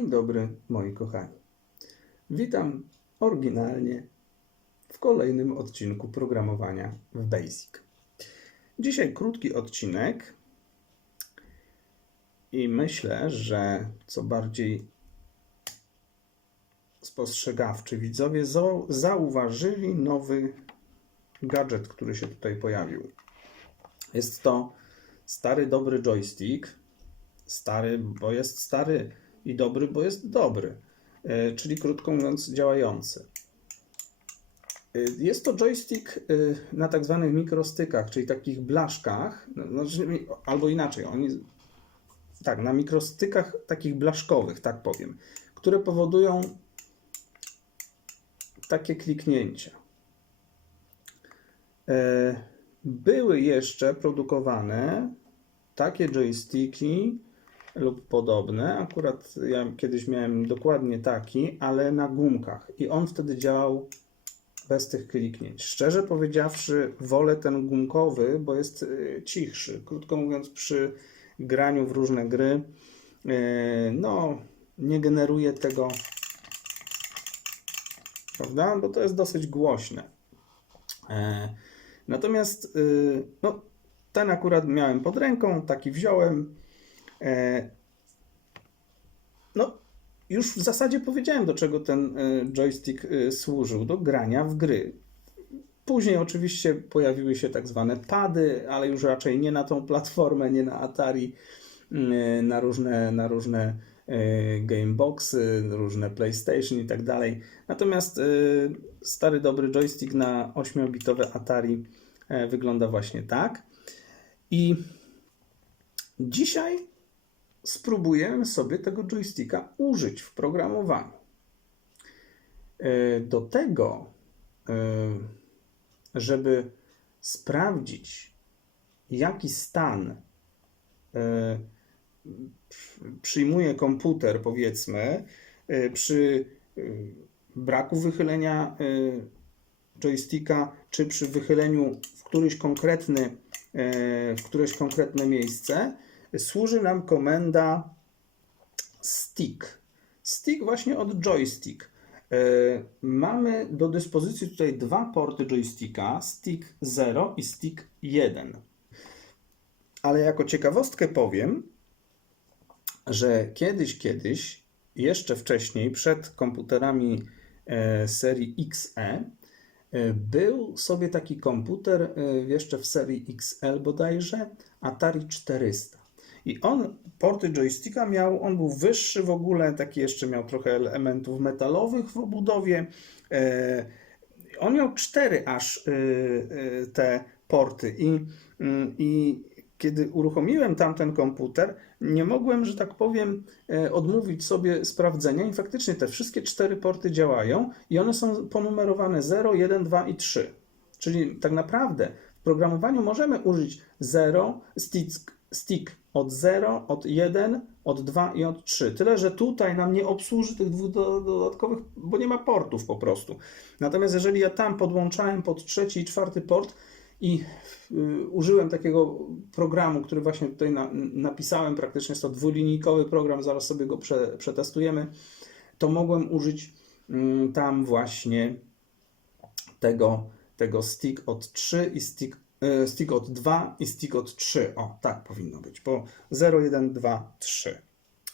Dzień dobry, moi kochani. Witam oryginalnie w kolejnym odcinku programowania w Basic. Dzisiaj krótki odcinek i myślę, że co bardziej spostrzegawczy widzowie zau- zauważyli nowy gadżet, który się tutaj pojawił. Jest to stary, dobry joystick. Stary, bo jest stary i dobry, bo jest dobry. E, Czyli krótko mówiąc, działający. E, Jest to joystick e, na tak zwanych mikrostykach, czyli takich blaszkach, no, znaczy, albo inaczej, oni tak, na mikrostykach takich blaszkowych, tak powiem, które powodują takie kliknięcia. Były jeszcze produkowane takie joysticki lub podobne. Akurat ja kiedyś miałem dokładnie taki, ale na gumkach i on wtedy działał bez tych kliknięć. Szczerze powiedziawszy, wolę ten gumkowy, bo jest y, cichszy. Krótko mówiąc, przy graniu w różne gry, y, no, nie generuje tego, prawda? Bo to jest dosyć głośne. E, Natomiast y, no, ten akurat miałem pod ręką, taki wziąłem. E, No, już w zasadzie powiedziałem, do czego ten y, joystick y, służył. Do grania w gry. Później oczywiście pojawiły się tak zwane pady, ale już raczej nie na tą platformę, nie na Atari, y, na różne, na różne gameboxy, różne PlayStation i tak dalej. Natomiast stary dobry joystick na 8-bitowe Atari e, wygląda właśnie tak. I dzisiaj spróbujemy sobie tego joysticka użyć w programowaniu. E, Do tego, e, żeby sprawdzić, jaki stan e, przyjmuje komputer, powiedzmy, przy braku wychylenia joysticka, czy przy wychyleniu w któryś konkretny, w któreś konkretne miejsce, służy nam komenda stick. Stick właśnie od joystick. E, Mamy do dyspozycji tutaj dwa porty joysticka, stick 0 i stick 1. Ale jako ciekawostkę powiem, że kiedyś, kiedyś, jeszcze wcześniej, przed komputerami e, serii XE, e, był sobie taki komputer jeszcze w serii XL bodajże, Atari 400. I on, porty joysticka miał, on był wyższy w ogóle, taki jeszcze miał trochę elementów metalowych w obudowie. E, On miał cztery aż e, e, te porty i, mm, i kiedy uruchomiłem tamten komputer, nie mogłem, że tak powiem, odmówić sobie sprawdzenia i faktycznie te wszystkie cztery porty działają i one są ponumerowane 0, 1, 2 i 3. Czyli tak naprawdę w programowaniu możemy użyć 0, stick, stick od 0, od 1, od 2 i od 3. Tyle, że tutaj nam nie obsłuży tych dwóch do- dodatkowych, bo nie ma portów po prostu. Natomiast jeżeli ja tam podłączałem pod trzeci i czwarty port i y, użyłem takiego programu, który właśnie tutaj na, napisałem, praktycznie jest to dwulinijkowy program, zaraz sobie go prze, przetestujemy, to mogłem użyć mm, tam właśnie tego, tego stick od 3 i stick, e, stick od 2 i stick od 3. O, tak powinno być, bo 0, 1, 2, 3.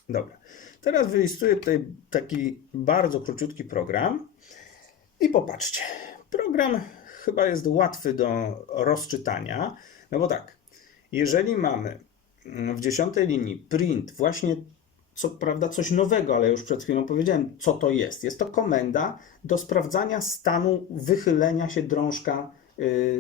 Dobra. Teraz wylistuję tutaj taki bardzo króciutki program i popatrzcie. Program chyba jest łatwy do rozczytania, no bo tak, jeżeli mamy mm, w dziesiątej linii print właśnie co prawda coś nowego, ale już przed chwilą powiedziałem, co to jest. Jest to komenda do sprawdzania stanu wychylenia się drążka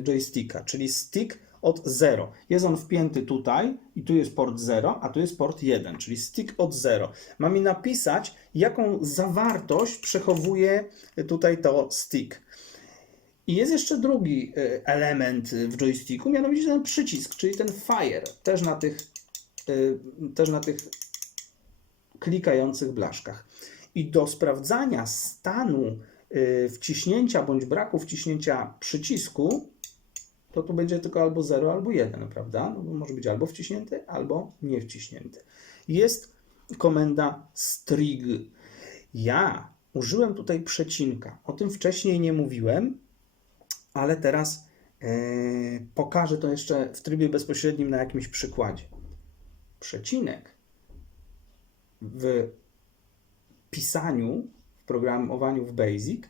joysticka, czyli stick od 0. Jest on wpięty tutaj i tu jest port 0, a tu jest port 1, czyli stick od 0. Ma mi napisać, jaką zawartość przechowuje tutaj to stick. I jest jeszcze drugi y, element w joysticku, mianowicie ten przycisk, czyli ten fire, też na tych, y, też na tych klikających blaszkach. I do sprawdzania stanu y, wciśnięcia bądź braku wciśnięcia przycisku, to tu będzie tylko albo 0, albo 1, prawda? No może być albo wciśnięty, albo nie wciśnięty. Jest komenda strig. Ja użyłem tutaj przecinka. O tym wcześniej nie mówiłem, ale teraz e, pokażę to jeszcze w trybie bezpośrednim na jakimś przykładzie. Przecinek w pisaniu, programowaniu w BASIC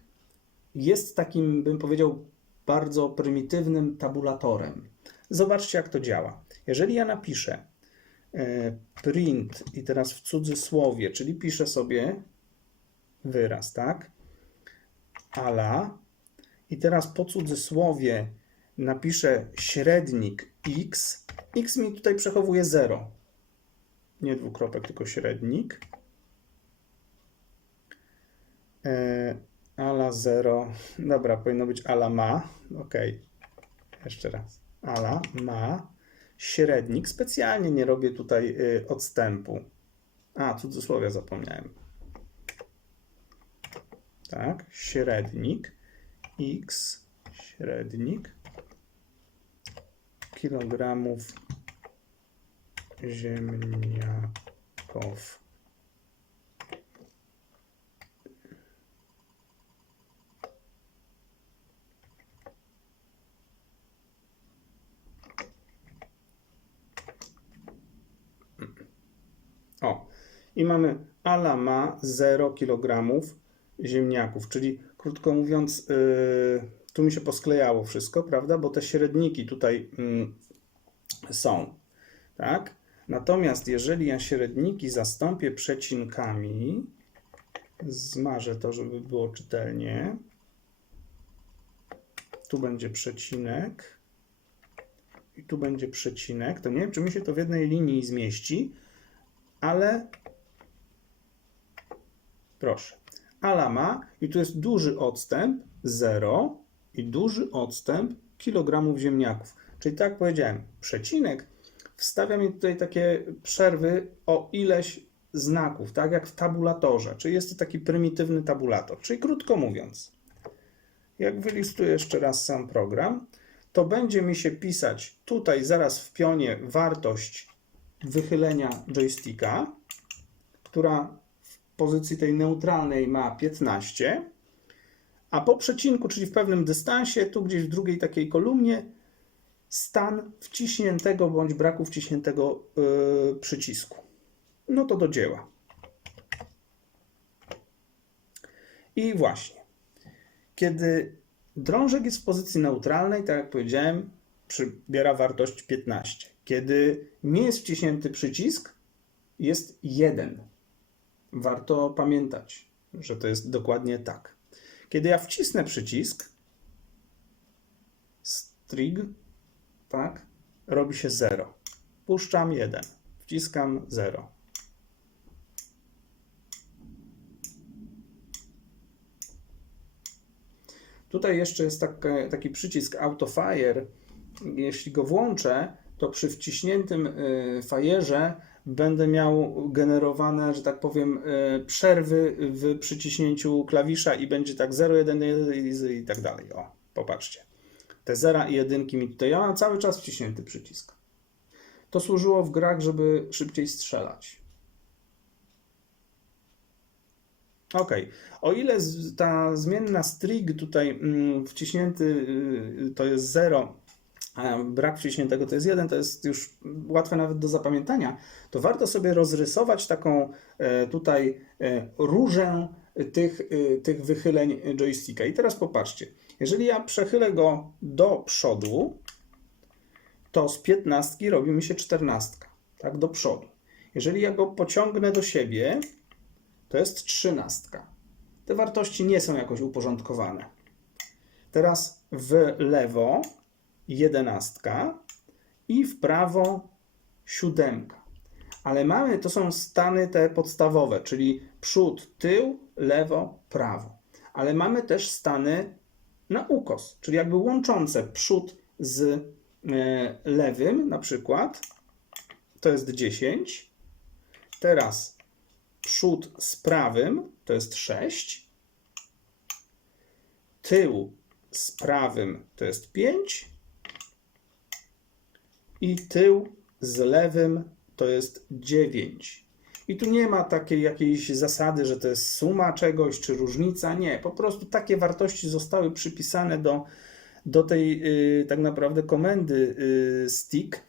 jest takim, bym powiedział, bardzo prymitywnym tabulatorem. Zobaczcie, jak to działa. Jeżeli ja napiszę e, print i teraz w cudzysłowie, czyli piszę sobie wyraz, tak? Ala i teraz po cudzysłowie napiszę średnik x. x mi tutaj przechowuje 0. Nie dwukropek, tylko średnik. E, ala 0. Dobra, powinno być ala ma. Ok. Jeszcze raz. Ala ma średnik. Specjalnie nie robię tutaj y, odstępu. A, cudzysłowia zapomniałem. Tak, średnik x średnik kilogramów ziemniaków. O, i mamy ala ma 0 kg ziemniaków, czyli krótko mówiąc, yy, tu mi się posklejało wszystko, prawda? Bo te średniki tutaj mm, są, tak? Natomiast jeżeli ja średniki zastąpię przecinkami, zmarzę to, żeby było czytelnie. Tu będzie przecinek i tu będzie przecinek. To nie wiem, czy mi się to w jednej linii zmieści, ale proszę. Ala ma i tu jest duży odstęp 0 i duży odstęp kilogramów ziemniaków. Czyli tak jak powiedziałem, przecinek wstawia mi tutaj takie przerwy o ileś znaków, tak jak w tabulatorze. Czyli jest to taki prymitywny tabulator. Czyli krótko mówiąc, jak wylistuję jeszcze raz sam program, to będzie mi się pisać tutaj zaraz w pionie wartość wychylenia joysticka, która pozycji tej neutralnej ma 15, a po przecinku, czyli w pewnym dystansie, tu gdzieś w drugiej takiej kolumnie, stan wciśniętego bądź braku wciśniętego yy, przycisku. No to do dzieła. I właśnie, kiedy drążek jest w pozycji neutralnej, tak jak powiedziałem, przybiera wartość 15. Kiedy nie jest wciśnięty przycisk, jest 1. Warto pamiętać, że to jest dokładnie tak. Kiedy ja wcisnę przycisk, strig, tak, robi się 0. Puszczam 1, wciskam 0. Tutaj jeszcze jest taki, przycisk Autofire. Jeśli go włączę, to przy wciśniętym y, fajerze będę miał generowane, że tak powiem, y, przerwy w przyciśnięciu klawisza i będzie tak 0, 1, 1 i tak dalej. O, popatrzcie. Te zera i jedynki mi tutaj, ja mam cały czas wciśnięty przycisk. To służyło w grach, żeby szybciej strzelać. Ok. O ile ta zmienna string tutaj mm, wciśnięty y, to jest 0, a brak wciśniętego to jest 1, to jest już łatwe nawet do zapamiętania, to warto sobie rozrysować taką e, tutaj e, różę tych, e, tych wychyleń joysticka. I teraz popatrzcie. Jeżeli ja przechylę go do przodu, to z 15 robi mi się 14, tak, do przodu. Jeżeli ja go pociągnę do siebie, to jest 13. Te wartości nie są jakoś uporządkowane. Teraz w lewo 11 i w prawo 7. Ale mamy, to są stany te podstawowe, czyli przód, tył, lewo, prawo. Ale mamy też stany na ukos, czyli jakby łączące przód z e, lewym, na przykład, to jest 10. Teraz przód z prawym to jest 6. Tył z prawym to jest 5. I tył z lewym to jest 9. I tu nie ma takiej jakiejś zasady, że to jest suma czegoś czy różnica. Nie, po prostu takie wartości zostały przypisane do, do tej y, tak naprawdę komendy y, stick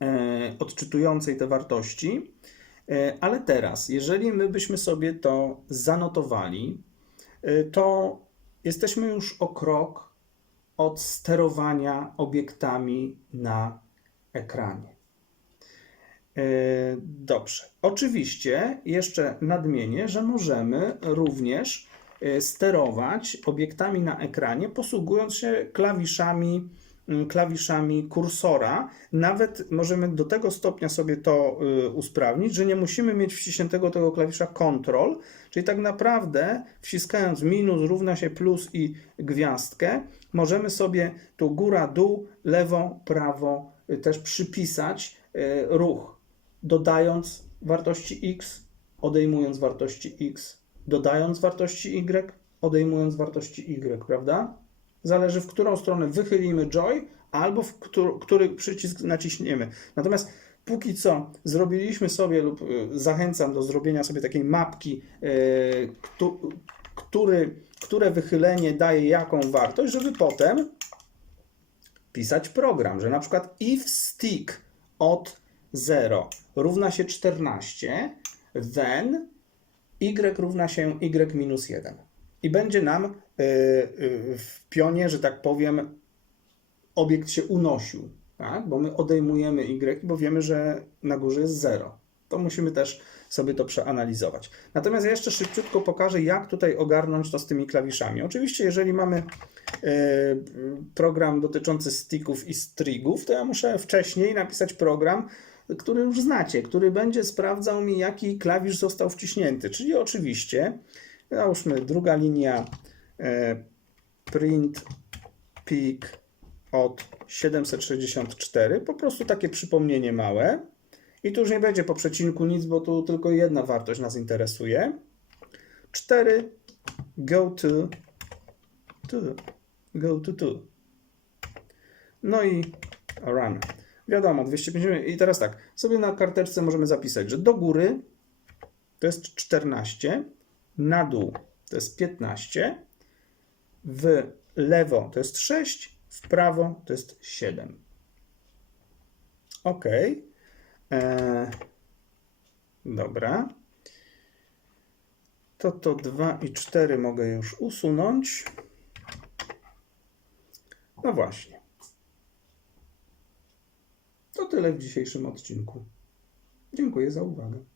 e, odczytującej te wartości. E, Ale teraz, jeżeli my byśmy sobie to zanotowali, e, to jesteśmy już o krok od sterowania obiektami na ekranie. E, Dobrze. Oczywiście jeszcze nadmienię, że możemy również e, sterować obiektami na ekranie, posługując się klawiszami, klawiszami kursora. Nawet możemy do tego stopnia sobie to y, usprawnić, że nie musimy mieć wciśniętego tego klawisza Ctrl, czyli tak naprawdę wciskając minus równa się plus i gwiazdkę, możemy sobie tu góra, dół, lewo, prawo y, też przypisać y, ruch, dodając wartości x, odejmując wartości x, dodając wartości y, odejmując wartości y, prawda? Zależy w którą stronę wychylimy joy, albo w który, który przycisk naciśniemy. Natomiast póki co zrobiliśmy sobie, lub y, zachęcam do zrobienia sobie takiej mapki, y, któ- który, które wychylenie daje jaką wartość, żeby potem pisać program, że na przykład if stick od 0 równa się 14, then y równa się y minus 1. I będzie nam y, y, w pionie, że tak powiem, obiekt się unosił, tak? bo my odejmujemy y, bo wiemy, że na górze jest 0. To musimy też sobie to przeanalizować. Natomiast ja jeszcze szybciutko pokażę, jak tutaj ogarnąć to z tymi klawiszami. Oczywiście, jeżeli mamy e, program dotyczący sticków i strigów, to ja muszę wcześniej napisać program, który już znacie, który będzie sprawdzał mi, jaki klawisz został wciśnięty. Czyli oczywiście, załóżmy druga linia e, print peak od 764, po prostu takie przypomnienie małe. I tu już nie będzie po przecinku nic, bo tu tylko jedna wartość nas interesuje. 4 go to, to go to to. No i run. Wiadomo, 250. I teraz tak, sobie na karteczce możemy zapisać, że do góry to jest 14, na dół to jest 15, w lewo to jest 6, w prawo to jest 7. OK. E, dobra. To to 2 i 4 mogę już usunąć. No właśnie. To tyle w dzisiejszym odcinku. Dziękuję za uwagę.